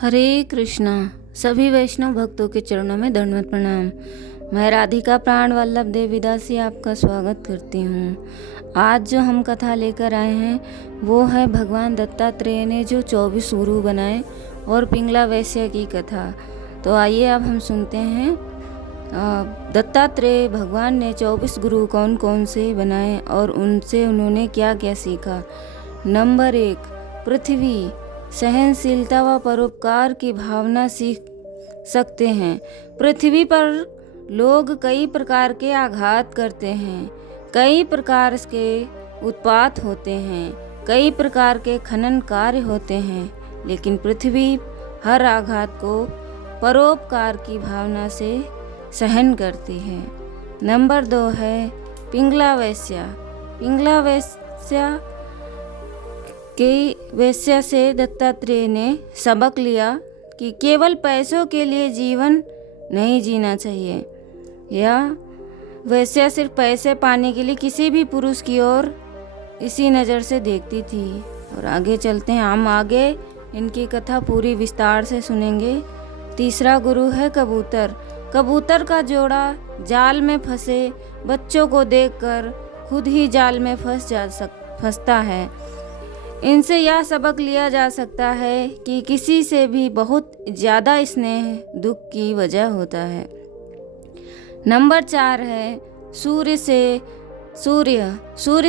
हरे कृष्णा। सभी वैष्णव भक्तों के चरणों में दंडवत प्रणाम। मैं राधिका प्राण वल्लभ देवीदासी आपका स्वागत करती हूँ। आज जो हम कथा लेकर आए हैं वो है भगवान दत्तात्रेय ने जो 24 गुरु बनाए और पिंगला वैश्य की कथा। तो आइए अब हम सुनते हैं दत्तात्रेय भगवान ने 24 गुरु कौन कौन से बनाए और उनसे उन्होंने क्या क्या सीखा। नंबर 1, पृथ्वी। सहनशीलता व परोपकार की भावना सीख सकते हैं। पृथ्वी पर लोग कई प्रकार के आघात करते हैं, कई प्रकार के उत्पात होते हैं, कई प्रकार के खनन कार्य होते हैं, लेकिन पृथ्वी हर आघात को परोपकार की भावना से सहन करती है। नंबर 2 है पिंगला वैश्य। पिंगला वैश्य से दत्तात्रेय ने सबक लिया कि केवल पैसों के लिए जीवन नहीं जीना चाहिए। यह वैश्य सिर्फ पैसे पाने के लिए किसी भी पुरुष की ओर इसी नज़र से देखती थी। और आगे चलते हैं, हम आगे इनकी कथा पूरी विस्तार से सुनेंगे। तीसरा गुरु है कबूतर। कबूतर का जोड़ा जाल में फंसे बच्चों को देखकर खुद ही जाल में फंसता है। इनसे यह सबक लिया जा सकता है कि किसी से भी बहुत ज़्यादा स्नेह दुख की वजह होता है। नंबर 4 है सूर्य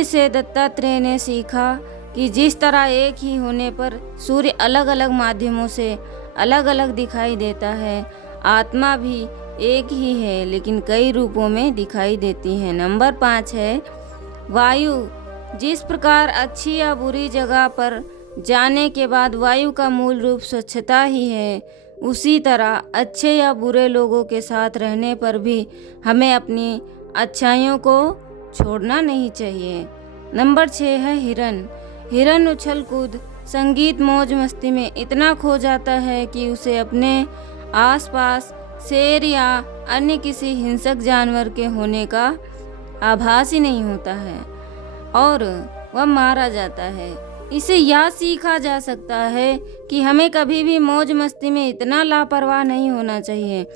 से दत्तात्रेय ने सीखा कि जिस तरह एक ही होने पर सूर्य अलग अलग माध्यमों से अलग अलग दिखाई देता है, आत्मा भी एक ही है लेकिन कई रूपों में दिखाई देती है। नंबर 5 है वायु। जिस प्रकार अच्छी या बुरी जगह पर जाने के बाद वायु का मूल रूप स्वच्छता ही है, उसी तरह अच्छे या बुरे लोगों के साथ रहने पर भी हमें अपनी अच्छाइयों को छोड़ना नहीं चाहिए। नंबर 6 है हिरन उछल कूद, संगीत, मौज मस्ती में इतना खो जाता है कि उसे अपने आसपास शेर या अन्य किसी हिंसक जानवर के होने का आभास ही नहीं होता है और वह मारा जाता है। इसे यह सीखा जा सकता है कि हमें कभी भी मौज मस्ती में इतना लापरवाह नहीं होना चाहिए।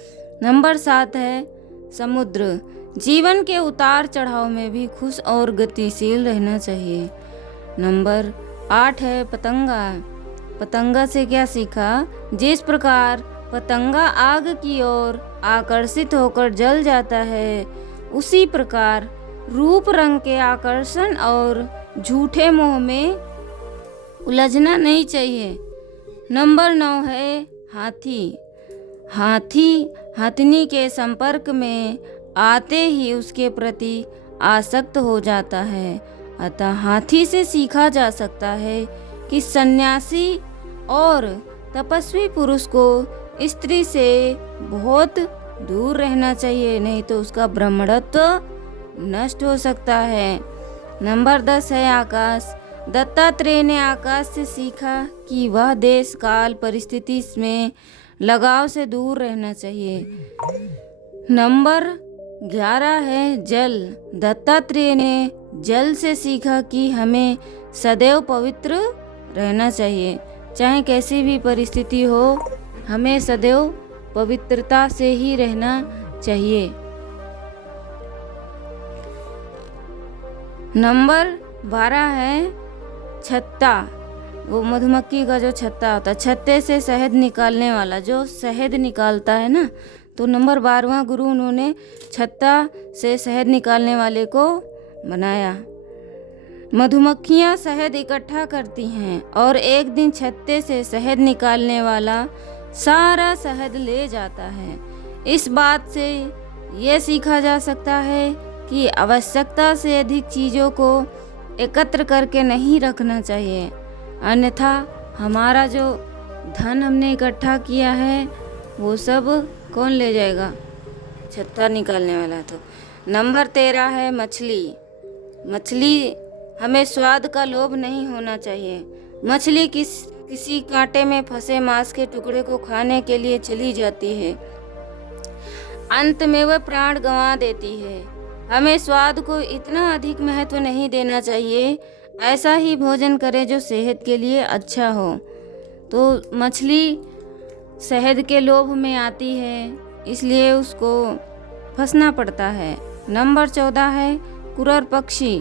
नंबर 7 है समुद्र। जीवन के उतार चढ़ाव में भी खुश और गतिशील रहना चाहिए। नंबर 8 है पतंगा से क्या सीखा। जिस प्रकार पतंगा आग की ओर आकर्षित होकर जल जाता है, उसी प्रकार रूप रंग के आकर्षण और झूठे मोह में उलझना नहीं चाहिए। नंबर 9 है हाथी के संपर्क में आते ही उसके प्रति आसक्त हो जाता है। अतः हाथी से सीखा जा सकता है कि सन्यासी और तपस्वी पुरुष को स्त्री से बहुत दूर रहना चाहिए, नहीं तो उसका ब्रह्मणत्व नष्ट हो सकता है। नंबर 10 है आकाश। दत्तात्रेय ने आकाश से सीखा कि वह देश काल परिस्थिति में लगाव से दूर रहना चाहिए। नंबर 11 है जल। दत्तात्रेय ने जल से सीखा कि हमें सदैव पवित्र रहना चाहिए, चाहे कैसी भी परिस्थिति हो, हमें सदैव पवित्रता से ही रहना चाहिए। नंबर 12 है छत्ता। वो मधुमक्खी का जो छत्ता होता है, छत्ते से शहद निकालने वाला जो शहद निकालता है ना, तो नंबर 12वां गुरु उन्होंने छत्ता से शहद निकालने वाले को बनाया। मधुमक्खियाँ शहद इकट्ठा करती हैं और एक दिन छत्ते से शहद निकालने वाला सारा शहद ले जाता है। इस बात से ये सीखा जा सकता है कि आवश्यकता से अधिक चीज़ों को एकत्र करके नहीं रखना चाहिए, अन्यथा हमारा जो धन हमने इकट्ठा किया है वो सब कौन ले जाएगा, छत्ता निकालने वाला। तो नंबर 13 है मछली। हमें स्वाद का लोभ नहीं होना चाहिए। मछली किसी कांटे में फंसे मांस के टुकड़े को खाने के लिए चली जाती है, अंत में वह प्राण गंवा देती है। हमें स्वाद को इतना अधिक महत्व नहीं देना चाहिए। ऐसा ही भोजन करें जो सेहत के लिए अच्छा हो। तो मछली शहद के लोभ में आती है, इसलिए उसको फंसना पड़ता है। नंबर 14 है कुरर पक्षी।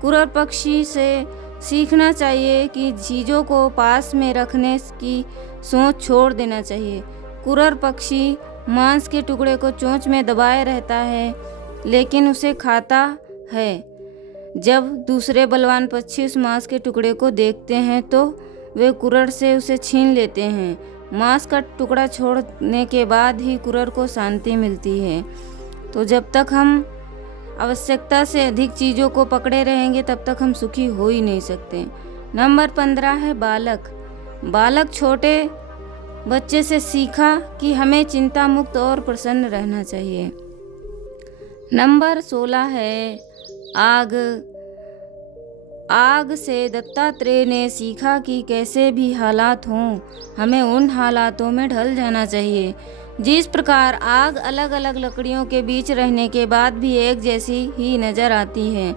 कुरर पक्षी से सीखना चाहिए कि चीज़ों को पास में रखने की सोच छोड़ देना चाहिए। कुरर पक्षी मांस के टुकड़े को चोंच में दबाए रहता है, लेकिन उसे खाता है। जब दूसरे बलवान पक्षी उस मांस के टुकड़े को देखते हैं तो वे कुरर से उसे छीन लेते हैं। मांस का टुकड़ा छोड़ने के बाद ही कुरर को शांति मिलती है। तो जब तक हम आवश्यकता से अधिक चीज़ों को पकड़े रहेंगे तब तक हम सुखी हो ही नहीं सकते। नंबर 15 है बालक। बालक छोटे बच्चे से सीखा कि हमें चिंता मुक्त और प्रसन्न रहना चाहिए। नंबर 16 है आग। आग से दत्तात्रेय ने सीखा कि कैसे भी हालात हों, हमें उन हालातों में ढल जाना चाहिए। जिस प्रकार आग अलग अलग लकड़ियों के बीच रहने के बाद भी एक जैसी ही नज़र आती है,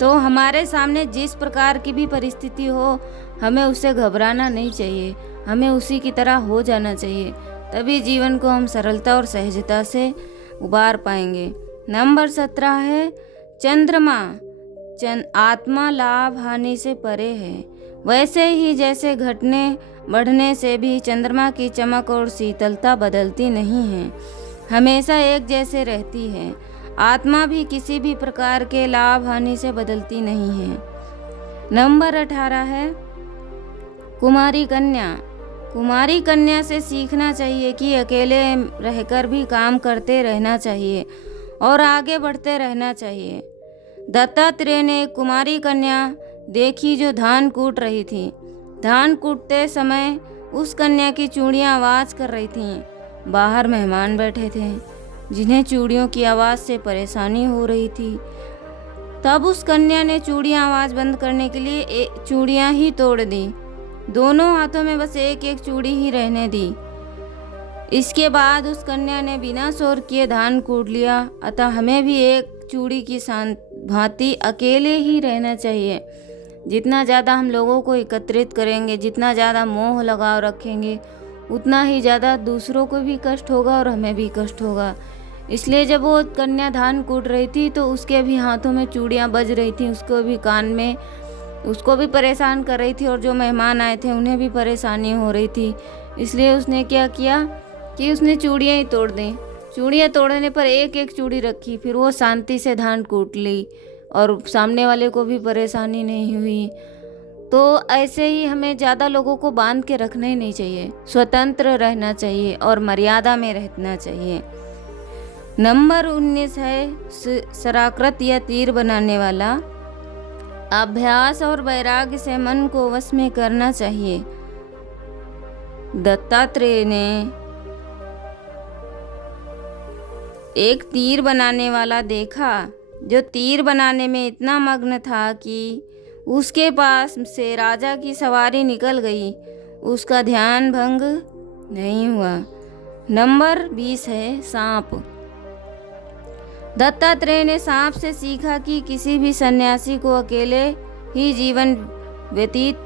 तो हमारे सामने जिस प्रकार की भी परिस्थिति हो, हमें उससे घबराना नहीं चाहिए, हमें उसी की तरह हो जाना चाहिए। तभी जीवन को हम सरलता और सहजता से उबार पाएंगे। नंबर 17 है चंद्रमा। आत्मा लाभ हानि से परे है। वैसे ही जैसे घटने बढ़ने से भी चंद्रमा की चमक और शीतलता बदलती नहीं है, हमेशा एक जैसे रहती है, आत्मा भी किसी भी प्रकार के लाभ हानि से बदलती नहीं है। नंबर 18 है कुमारी कन्या। कुमारी कन्या से सीखना चाहिए कि अकेले रहकर भी काम करते रहना चाहिए और आगे बढ़ते रहना चाहिए। दत्तात्रेय ने एक कुमारी कन्या देखी जो धान कूट रही थी। धान कूटते समय उस कन्या की चूड़ियाँ आवाज़ कर रही थीं। बाहर मेहमान बैठे थे जिन्हें चूड़ियों की आवाज़ से परेशानी हो रही थी। तब उस कन्या ने चूड़ियाँ आवाज़ बंद करने के लिए चूड़ियाँ ही तोड़ दी। दोनों हाथों में बस एक एक चूड़ी ही रहने दी। इसके बाद उस कन्या ने बिना शोर किए धान कूट लिया। अतः हमें भी एक चूड़ी की भांति अकेले ही रहना चाहिए। जितना ज़्यादा हम लोगों को एकत्रित करेंगे, जितना ज़्यादा मोह लगाव रखेंगे, उतना ही ज़्यादा दूसरों को भी कष्ट होगा और हमें भी कष्ट होगा। इसलिए जब वो कन्या धान कूट रही थी तो उसके भी हाथों में चूड़ियाँ बज रही थी, उसको भी कान में, उसको भी परेशान कर रही थी और जो मेहमान आए थे उन्हें भी परेशानी हो रही थी। इसलिए उसने क्या किया कि उसने चूड़ियाँ ही तोड़ दी। चूड़ियाँ तोड़ने पर एक एक चूड़ी रखी, फिर वो शांति से धान कूट ली और सामने वाले को भी परेशानी नहीं हुई। तो ऐसे ही हमें ज़्यादा लोगों को बांध के रखना ही नहीं चाहिए, स्वतंत्र रहना चाहिए और मर्यादा में रहना चाहिए। नंबर 19 है शराकृत या तीर बनाने वाला। अभ्यास और वैराग्य से मन को वश में करना चाहिए। दत्तात्रेय ने एक तीर बनाने वाला देखा जो तीर बनाने में इतना मग्न था कि उसके पास से राजा की सवारी निकल गई, उसका ध्यान भंग नहीं हुआ। नंबर 20 है सांप। दत्तात्रेय ने सांप से सीखा कि किसी भी सन्यासी को अकेले ही जीवन व्यतीत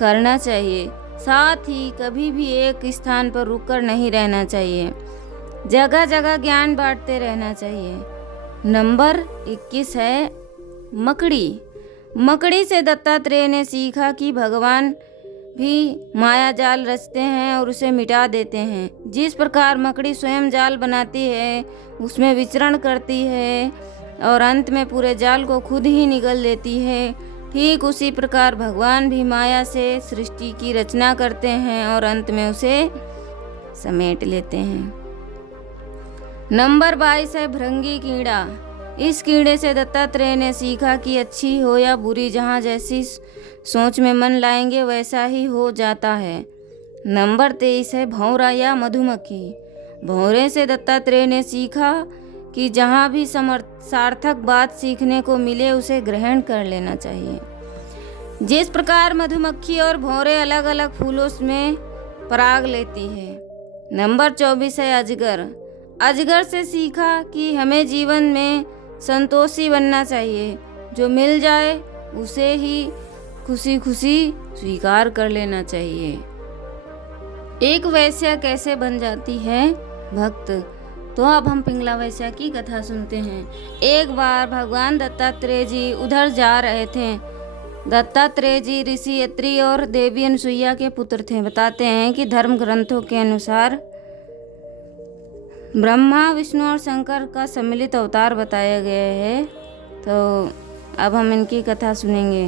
करना चाहिए, साथ ही कभी भी एक स्थान पर रुककर नहीं रहना चाहिए, जगह जगह ज्ञान बांटते रहना चाहिए। नंबर 21 है मकड़ी। मकड़ी से दत्तात्रेय ने सीखा कि भगवान भी माया जाल रचते हैं और उसे मिटा देते हैं। जिस प्रकार मकड़ी स्वयं जाल बनाती है, उसमें विचरण करती है और अंत में पूरे जाल को खुद ही निगल लेती है, ठीक उसी प्रकार भगवान भी माया से सृष्टि की रचना करते हैं और अंत में उसे समेट लेते हैं। नंबर 22 है भृंगी कीड़ा। इस कीड़े से दत्तात्रेय ने सीखा कि अच्छी हो या बुरी, जहाँ जैसी सोच में मन लाएंगे वैसा ही हो जाता है। नंबर 23 है भौरा या मधुमक्खी। भौरे से दत्तात्रेय ने सीखा कि जहाँ भी सार्थक बात सीखने को मिले उसे ग्रहण कर लेना चाहिए। जिस प्रकार मधुमक्खी और भौरे अलग अलग फूलों में पराग लेती है। नंबर 24 है अजगर। अजगर से सीखा कि हमें जीवन में संतोषी बनना चाहिए, जो मिल जाए उसे ही खुशी खुशी स्वीकार कर लेना चाहिए। एक वैश्या कैसे बन जाती है भक्त। तो अब हम पिंगला वैश्या की कथा सुनते हैं। एक बार भगवान दत्तात्रेय जी उधर जा रहे थे। दत्तात्रेय जी ऋषि अत्रि और देवी अनुसुईया के पुत्र थे। बताते हैं कि धर्म ग्रंथों के अनुसार ब्रह्मा, विष्णु और शंकर का सम्मिलित अवतार बताया गया है। तो अब हम इनकी कथा सुनेंगे।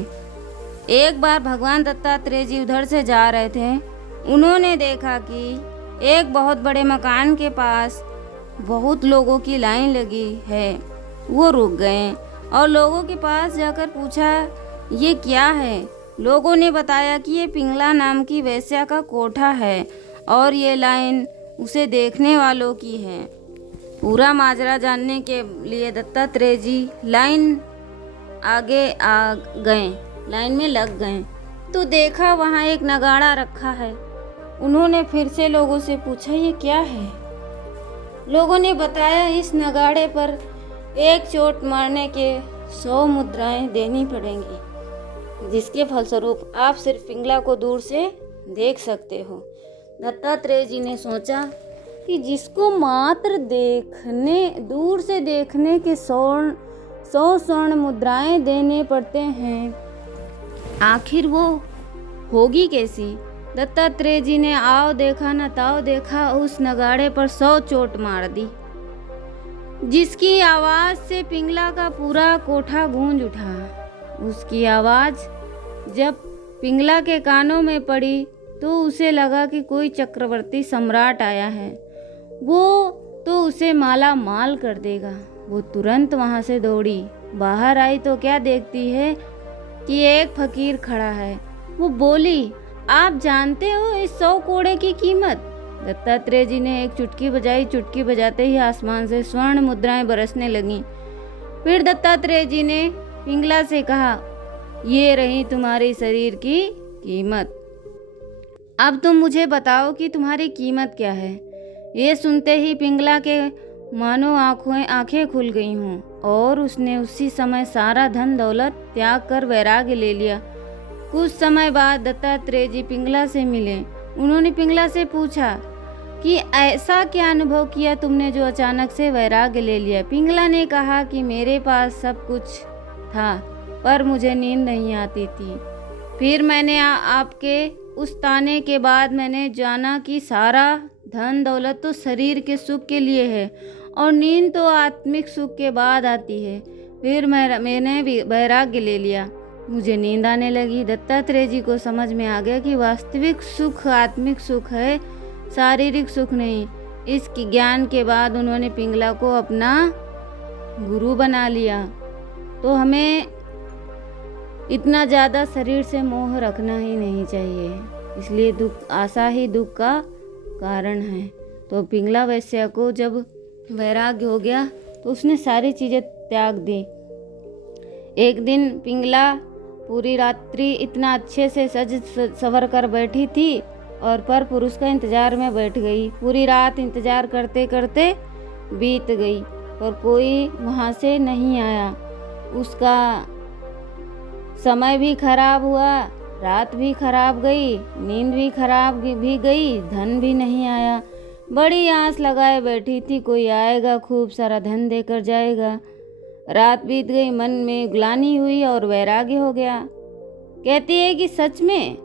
एक बार भगवान दत्तात्रेय जी उधर से जा रहे थे। उन्होंने देखा कि एक बहुत बड़े मकान के पास बहुत लोगों की लाइन लगी है। वो रुक गए और लोगों के पास जाकर पूछा, ये क्या है। लोगों ने बताया कि ये पिंगला नाम की वेश्या का कोठा है और ये लाइन उसे देखने वालों की है। पूरा माजरा जानने के लिए दत्तात्रेय जी आगे आ गए, लाइन में लग गए। तो देखा वहाँ एक नगाड़ा रखा है। उन्होंने फिर से लोगों से पूछा, ये क्या है। लोगों ने बताया, इस नगाड़े पर एक चोट मारने के 100 मुद्राएं देनी पड़ेंगी, जिसके फलस्वरूप आप सिर्फ पिंगला को दूर से देख सकते हो। दत्तात्रेय जी ने सोचा कि जिसको मात्र दूर से देखने के 100 स्वर्ण मुद्राएं देने पड़ते हैं, आखिर वो होगी कैसी। दत्तात्रेय जी ने आओ देखा न ताओ देखा, उस नगाड़े पर 100 चोट मार दी, जिसकी आवाज से पिंगला का पूरा कोठा गूंज उठा। उसकी आवाज जब पिंगला के कानों में पड़ी तो उसे लगा कि कोई चक्रवर्ती सम्राट आया है, वो तो उसे माला माल कर देगा। वो तुरंत वहां से दौड़ी। बाहर आई तो क्या देखती है कि एक फकीर खड़ा है। वो बोली, आप जानते हो इस 100 कोड़े की कीमत। दत्तात्रेय जी ने एक चुटकी बजाई। चुटकी बजाते ही आसमान से स्वर्ण मुद्राएं बरसने लगीं। फिर दत्तात्रेय जी ने पिंगला से कहा, ये रही तुम्हारे शरीर की कीमत। अब तुम मुझे बताओ कि तुम्हारी कीमत क्या है। ये सुनते ही पिंगला के मानो आंखें खुल गई हों और उसने उसी समय सारा धन दौलत त्याग कर वैराग्य ले लिया। कुछ समय बाद दत्तात्रेय जी पिंगला से मिले। उन्होंने पिंगला से पूछा कि ऐसा क्या अनुभव किया तुमने जो अचानक से वैराग्य ले लिया। पिंगला ने कहा कि मेरे पास सब कुछ था पर मुझे नींद नहीं आती थी। फिर मैंने आपके उस ताने के बाद मैंने जाना कि सारा धन दौलत तो शरीर के सुख के लिए है और नींद तो आत्मिक सुख के बाद आती है। फिर मैंने वैराग्य ले लिया, मुझे नींद आने लगी। दत्तात्रेय जी को समझ में आ गया कि वास्तविक सुख आत्मिक सुख है, शारीरिक सुख नहीं। इस ज्ञान के बाद उन्होंने पिंगला को अपना गुरु बना लिया। तो हमें इतना ज़्यादा शरीर से मोह रखना ही नहीं चाहिए, इसलिए आशा ही दुख का कारण है। तो पिंगला वैश्या को जब वैराग्य हो गया तो उसने सारी चीज़ें त्याग दी। एक दिन पिंगला पूरी रात्रि इतना अच्छे से सज सवर कर बैठी थी और पर पुरुष का इंतजार में बैठ गई। पूरी रात इंतजार करते करते बीत गई पर कोई वहाँ से नहीं आया। उसका समय भी खराब हुआ, रात भी खराब गई, नींद भी खराब भी गई, धन भी नहीं आया। बड़ी आस लगाए बैठी थी कोई आएगा, खूब सारा धन देकर जाएगा। रात बीत गई, मन में ग्लानि हुई और वैराग्य हो गया। कहती है कि सच में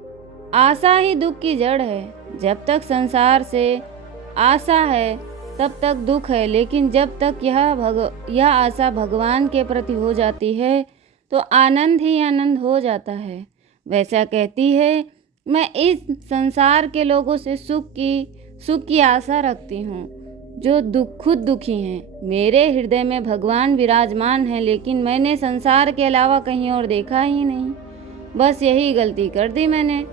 आशा ही दुख की जड़ है। जब तक संसार से आशा है तब तक दुख है, लेकिन जब तक यह आशा भगवान के प्रति हो जाती है तो आनंद ही आनंद हो जाता है। वैसा कहती है, मैं इस संसार के लोगों से सुख की आशा रखती हूँ जो खुद दुखी हैं। मेरे हृदय में भगवान विराजमान है, लेकिन मैंने संसार के अलावा कहीं और देखा ही नहीं। बस यही गलती कर दी मैंने।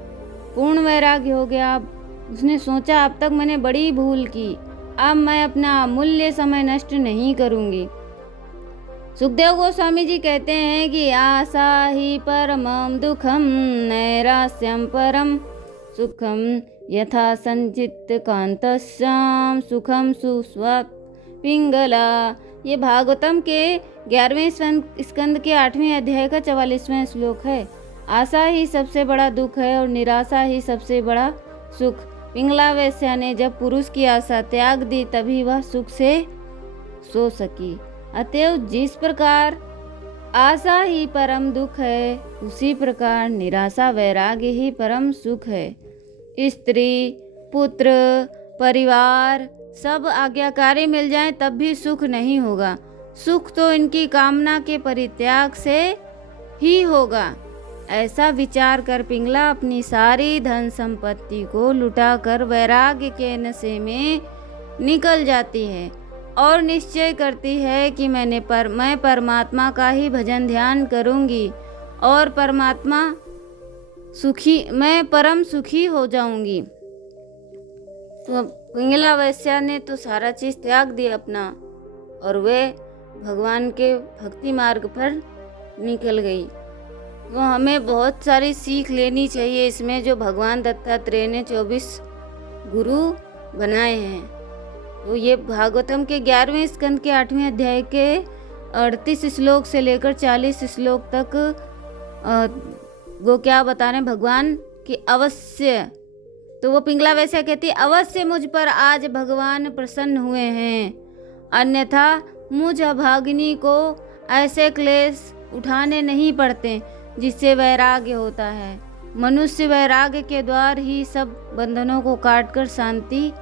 पूर्ण वैराग्य हो गया। अब उसने सोचा, अब तक मैंने बड़ी भूल की, अब मैं अपना अमूल्य समय नष्ट नहीं करूँगी। सुखदेव गोस्वामी जी कहते हैं कि आशा ही परमं दुखम नैरास्यं परम सुखम यथा संचित कांतस्याम सुखम सुस्वत पिंगला। ये भागवतम के 11वें स्कंद के 8वें अध्याय का 44वां श्लोक है। आशा ही सबसे बड़ा दुख है और निराशा ही सबसे बड़ा सुख। पिंगला वेश्या ने जब पुरुष की आशा त्याग दी तभी वह सुख से सो सकी। अतएव जिस प्रकार आशा ही परम दुख है, उसी प्रकार निराशा वैराग्य ही परम सुख है। स्त्री, पुत्र, परिवार सब आज्ञाकारी मिल जाएं तब भी सुख नहीं होगा। सुख तो इनकी कामना के परित्याग से ही होगा। ऐसा विचार कर पिंगला अपनी सारी धन संपत्ति को लुटाकर वैराग्य के नशे में निकल जाती है और निश्चय करती है कि मैं परमात्मा का ही भजन ध्यान करूंगी और मैं परम सुखी हो जाऊंगी। तो पिंगला वैश्या ने तो सारा चीज़ त्याग दिया अपना और वे भगवान के भक्ति मार्ग पर निकल गई। तो हमें बहुत सारी सीख लेनी चाहिए इसमें, जो भगवान दत्तात्रेय ने 24 गुरु बनाए हैं। तो ये भागवतम के 11वें स्कंद के 8वें अध्याय के 38 श्लोक से लेकर 40 श्लोक तक वो क्या बता रहे हैं भगवान कि अवश्य, तो वो पिंगला वैसे कहती अवश्य मुझ पर आज भगवान प्रसन्न हुए हैं, अन्यथा मुझ अभागिनी को ऐसे क्लेश उठाने नहीं पड़ते जिससे वैराग्य होता है। मनुष्य वैराग्य के द्वार ही सब बंधनों को काटकर शांति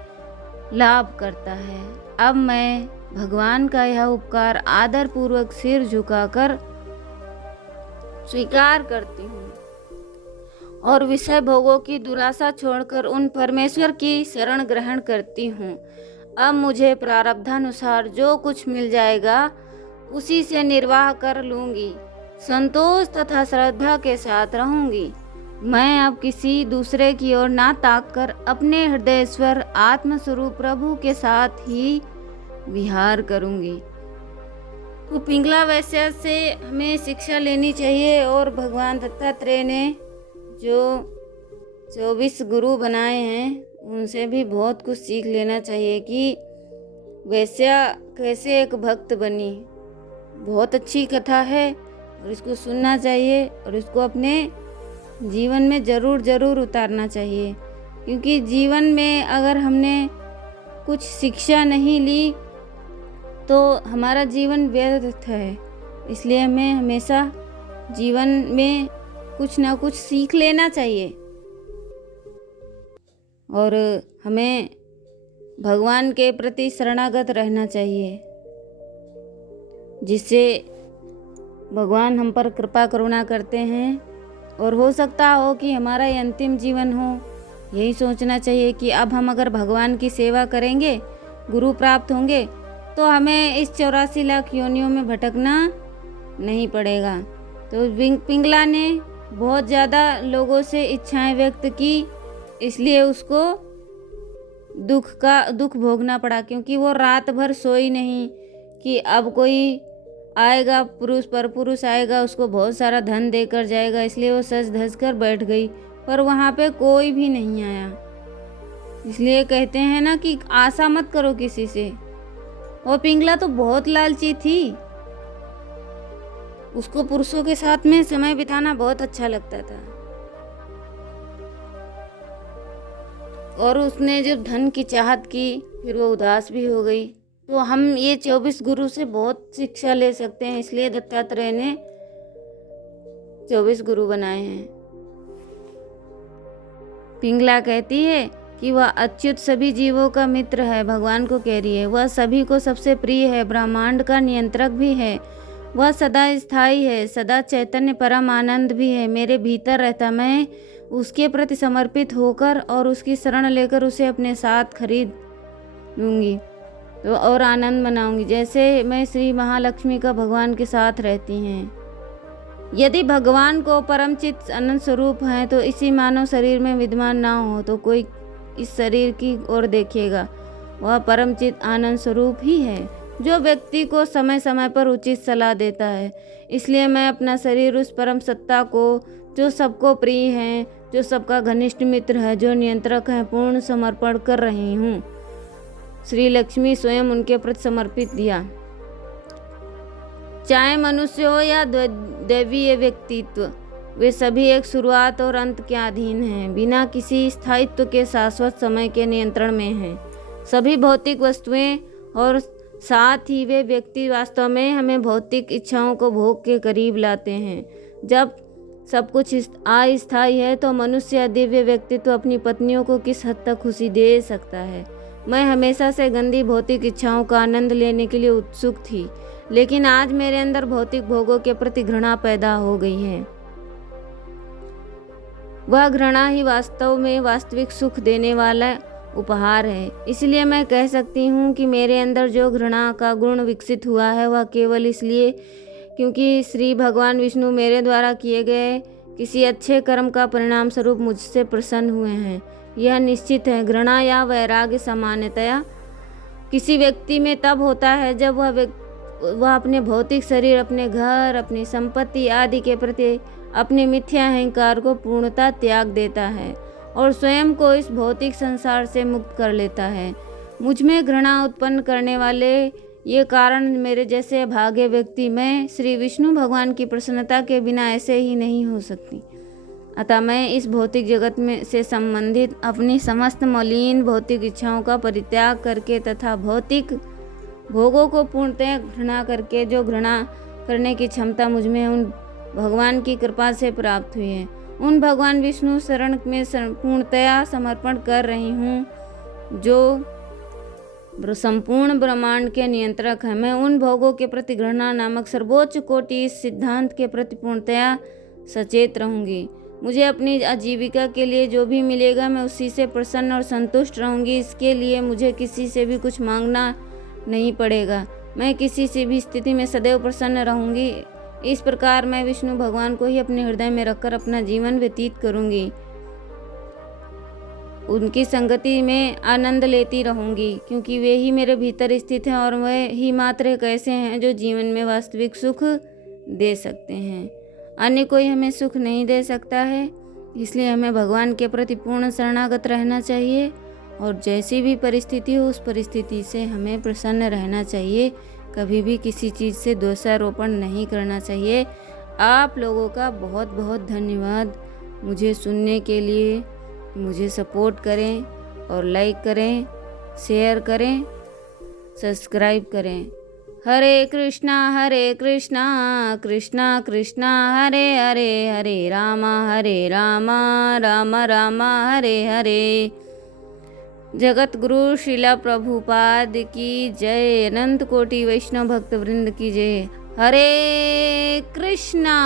लाभ करता है। अब मैं भगवान का यह उपकार आदर पूर्वक सिर झुकाकर स्वीकार करती हूँ और विषय भोगों की दुराशा छोड़कर उन परमेश्वर की शरण ग्रहण करती हूँ। अब मुझे प्रारब्धानुसार जो कुछ मिल जाएगा उसी से निर्वाह कर लूँगी, संतोष तथा श्रद्धा के साथ रहूँगी। मैं अब किसी दूसरे की ओर ना ताककर अपने हृदयेश्वर आत्मस्वरूप प्रभु के साथ ही विहार करूँगी। तो पिंगला वैश्या से हमें शिक्षा लेनी चाहिए और भगवान दत्तात्रेय ने जो 24 गुरु बनाए हैं उनसे भी बहुत कुछ सीख लेना चाहिए कि वैश्या कैसे एक भक्त बनी। बहुत अच्छी कथा है और इसको सुनना चाहिए और इसको अपने जीवन में ज़रूर उतारना चाहिए, क्योंकि जीवन में अगर हमने कुछ शिक्षा नहीं ली तो हमारा जीवन व्यर्थ है। इसलिए हमें हमेशा जीवन में कुछ ना कुछ सीख लेना चाहिए और हमें भगवान के प्रति शरणागत रहना चाहिए, जिससे भगवान हम पर कृपा करुणा करते हैं। और हो सकता हो कि हमारा ये अंतिम जीवन हो। यही सोचना चाहिए कि अब हम अगर भगवान की सेवा करेंगे, गुरु प्राप्त होंगे, तो हमें इस 84 लाख योनियों में भटकना नहीं पड़ेगा। तो पिंगला ने बहुत ज़्यादा लोगों से इच्छाएं व्यक्त की, इसलिए उसको दुख भोगना पड़ा, क्योंकि वो रात भर सोई नहीं कि अब कोई आएगा, पुरुष आएगा उसको बहुत सारा धन देकर जाएगा। इसलिए वो सज धज कर बैठ गई, पर वहाँ पे कोई भी नहीं आया। इसलिए कहते हैं ना कि आशा मत करो किसी से। वो पिंगला तो बहुत लालची थी, उसको पुरुषों के साथ में समय बिताना बहुत अच्छा लगता था और उसने जब धन की चाहत की फिर वो उदास भी हो गई। तो हम ये 24 गुरु से बहुत शिक्षा ले सकते हैं, इसलिए दत्तात्रेय ने 24 गुरु बनाए हैं। पिंगला कहती है कि वह अच्युत सभी जीवों का मित्र है, भगवान को कह रही है। वह सभी को सबसे प्रिय है, ब्रह्मांड का नियंत्रक भी है। वह सदा स्थायी है, सदा चैतन्य परम आनंद भी है। मेरे भीतर रहता, मैं उसके प्रति समर्पित होकर और उसकी शरण लेकर उसे अपने साथ खरीद लूँगी तो और आनंद मनाऊंगी, जैसे मैं श्री महालक्ष्मी का भगवान के साथ रहती हैं। यदि भगवान को परमचित अनंत स्वरूप हैं तो इसी मानव शरीर में विद्यमान ना हो तो कोई इस शरीर की ओर देखेगा। वह परमचित आनंद स्वरूप ही है जो व्यक्ति को समय समय पर उचित सलाह देता है। इसलिए मैं अपना शरीर उस परम सत्ता को, जो सबको प्रिय है, जो सबका घनिष्ठ मित्र है, जो नियंत्रक है, पूर्ण समर्पण कर रही हूँ। श्री लक्ष्मी स्वयं उनके प्रति समर्पित दिया। चाहे मनुष्य हो या दैवीय व्यक्तित्व, वे सभी एक शुरुआत और अंत के अधीन हैं, बिना किसी स्थायित्व के शाश्वत समय के नियंत्रण में हैं। सभी भौतिक वस्तुएं और साथ ही वे व्यक्ति वास्तव में हमें भौतिक इच्छाओं को भोग के करीब लाते हैं। जब सब कुछ अस्थायी है तो मनुष्य या दिव्य व्यक्तित्व अपनी पत्नियों को किस हद तक खुशी दे सकता है। मैं हमेशा से गंदी भौतिक इच्छाओं का आनंद लेने के लिए उत्सुक थी, लेकिन आज मेरे अंदर भौतिक भोगों के प्रति घृणा पैदा हो गई है। वह घृणा ही वास्तव में वास्तविक सुख देने वाला उपहार है। इसलिए मैं कह सकती हूँ कि मेरे अंदर जो घृणा का गुण विकसित हुआ है वह केवल इसलिए क्योंकि श्री भगवान विष्णु मेरे द्वारा किए गए किसी अच्छे कर्म का परिणाम स्वरूप मुझसे प्रसन्न हुए हैं। यह निश्चित है, घृणा या वैराग्य सामान्यतया किसी व्यक्ति में तब होता है जब वह अपने भौतिक शरीर, अपने घर, अपनी संपत्ति आदि के प्रति अपने मिथ्या अहंकार को पूर्णतः त्याग देता है और स्वयं को इस भौतिक संसार से मुक्त कर लेता है। मुझ में घृणा उत्पन्न करने वाले ये कारण मेरे जैसे अभागे व्यक्ति मैं श्री विष्णु भगवान की प्रसन्नता के बिना ऐसे ही नहीं हो सकती। अतः मैं इस भौतिक जगत में से संबंधित अपनी समस्त मलिन भौतिक इच्छाओं का परित्याग करके तथा भौतिक भोगों को पूर्णतः घृणा करके जो घृणा करने की क्षमता मुझ में उन भगवान की कृपा से प्राप्त हुई है, उन भगवान विष्णु शरण में पूर्णतया समर्पण कर रही हूँ जो संपूर्ण ब्रह्मांड के नियंत्रक है। मैं उन भोगों के प्रति घृणा नामक सर्वोच्च कोटि इस सिद्धांत के प्रति पूर्णतया सचेत रहूंगी। मुझे अपनी आजीविका के लिए जो भी मिलेगा मैं उसी से प्रसन्न और संतुष्ट रहूंगी। इसके लिए मुझे किसी से भी कुछ मांगना नहीं पड़ेगा। मैं किसी से भी स्थिति में सदैव प्रसन्न रहूंगी। इस प्रकार मैं विष्णु भगवान को ही अपने हृदय में रखकर अपना जीवन व्यतीत करूंगी। उनकी संगति में आनंद लेती रहूंगी, क्योंकि वे ही मेरे भीतर स्थित हैं और वे ही मात्र एक ऐसे हैं जो जीवन में वास्तविक सुख दे सकते हैं। अन्य कोई हमें सुख नहीं दे सकता है। इसलिए हमें भगवान के प्रति पूर्ण शरणागत रहना चाहिए और जैसी भी परिस्थिति हो उस परिस्थिति से हमें प्रसन्न रहना चाहिए। कभी भी किसी चीज़ से दोषारोपण नहीं करना चाहिए। आप लोगों का बहुत बहुत धन्यवाद मुझे सुनने के लिए। मुझे सपोर्ट करें और लाइक करें, शेयर करें, सब्सक्राइब करें। हरे कृष्णा कृष्णा कृष्णा हरे हरे, हरे रामा राम राम हरे हरे। जगत गुरु श्रीला प्रभुपाद की जय। अनंत कोटि वैष्णव भक्त वृंद की जय। हरे कृष्णा।